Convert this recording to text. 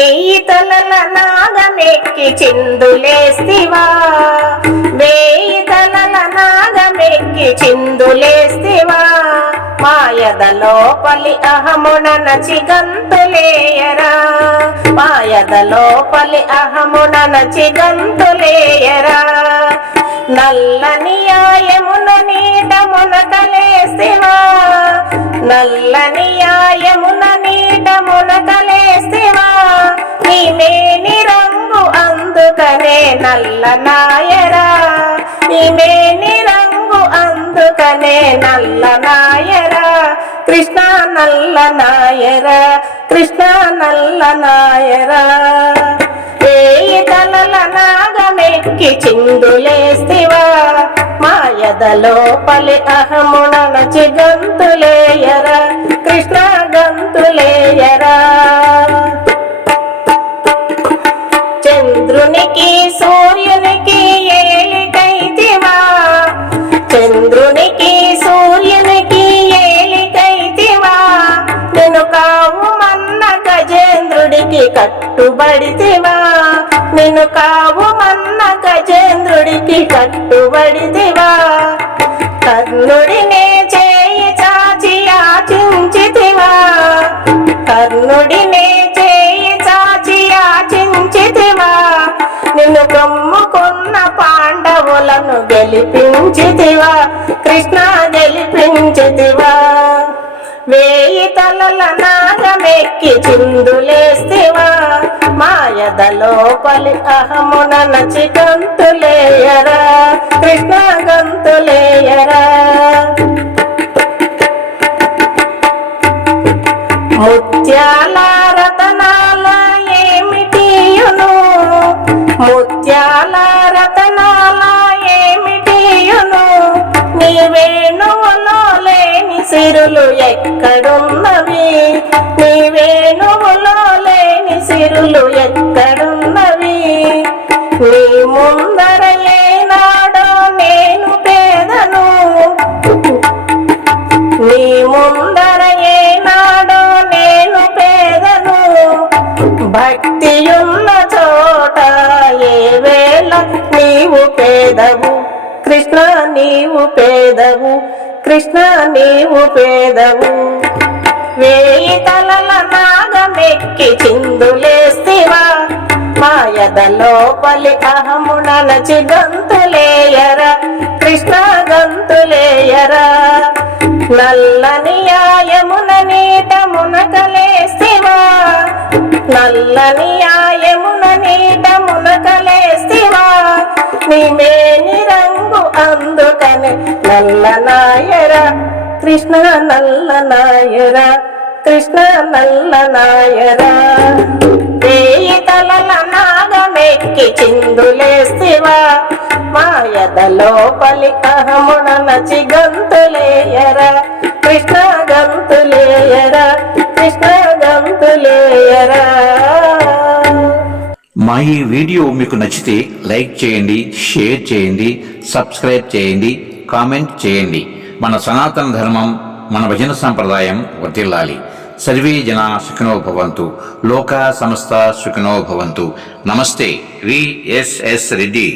వేయి తలల నాగమెక్కి చిందులేస్తివా, వేయి తలల నాగమెక్కి చిందులేస్తివా, మాయద లోపలి అహమున నచి గంతులేయరా, మాయద లోపలి అహమున నచి గంతులేయరా, నల్లని ఆయమున నీట మునకలేస్తివా, నల్లని ఆయమున నీట మునకలేస్తివా, నీ మేని రంగు అందుకనే నల్ల నాయరా, నీ మేని రంగు అందుకనే నల్ల నాయరా, కృష్ణ నల్ల నాయరా, కృష్ణ నల్ల నాయరా. వేయి తలల నాగమెక్కి చిందులేస్తివా, మాయద లోపలి అహమున నచి గంతులేయరా, కృష్ణ గంతులేయరా. చంద్రునికి సూర్యునికి ఏలికైతివా, చంద్రునికి సూర్యునికి ఏలికైతివా, నిన్ను కావు మన్న గజేంద్రుడికి కట్టుబడితివా, నిన్ను కావు మన్న గజేంద్రుడికి కట్టుబడితివా, కర్ణుడినే చేయి చాచి యాచించితివా, కర్ణుడినే చేయి చాచి యాచించితివా, నిన్ను కమ్ముకున్న పాండవులను గెలిపించితివా, కృష్ణ గెలిపించితివా. వేయి తలల నాగమెక్కి చిందులేస్తివా, మాయద లోపలి అహమున నచి గంతులేయరా, కృష్ణ గంతులేయరా. ముత్యాల రతనాల ఏమిటియును, ముత్యాల రతనాల ఏమిటియును, నీ వేణువులో లేని సిరులు ఎక్కడున్నవి, నీ వేణువులో లేని సిరులు ఎక్కడున్నవి, నీ ముందర ఏనాడో నేను పేదను, నీ ముందర ఏనాడో నేను పేదను, భక్తియున్న చోట ఏ వేళ నీవు పేదవు, కృష్ణ నీవు పేదవు, కృష్ణ నీవు పేదవు. వేయి తలల నాగమెక్కి చిందులేస్తివా, మాయద లోపలి అహమున నచి గంతులేయరా, కృష్ణ గంతులేయరా. నల్లని ఆయమున నీట మునకలేస్తివా, నల్లని ఆయమున నీట మునకలేస్తివా, నీ మేని రంగు అందుకనే నల్ల నాయరా, కృష్ణ నల్ల నాయరా, కృష్ణ నల్ల నాయరా. వేయి తలల నాగమెక్కి చిందులేస్తివా, మాయద లోపలి అహమున నచి గంతులేయరా, కృష్ణ గంతులేయరా, కృష్ణ గంతులేయరా. మా ఈ వీడియో మీకు నచ్చితే లైక్ చేయండి, షేర్ చేయండి, సబ్స్క్రైబ్ చేయండి, కామెంట్ చేయండి. మన సనాతన ధర్మం, మన భజన సంప్రదాయం వర్ధిల్లాలి. సర్వే జనా సుఖినో భవంతు, లోకా సమస్త సుఖినో భవంతు. నమస్తే. విఎస్ఎస్ రెడ్డి.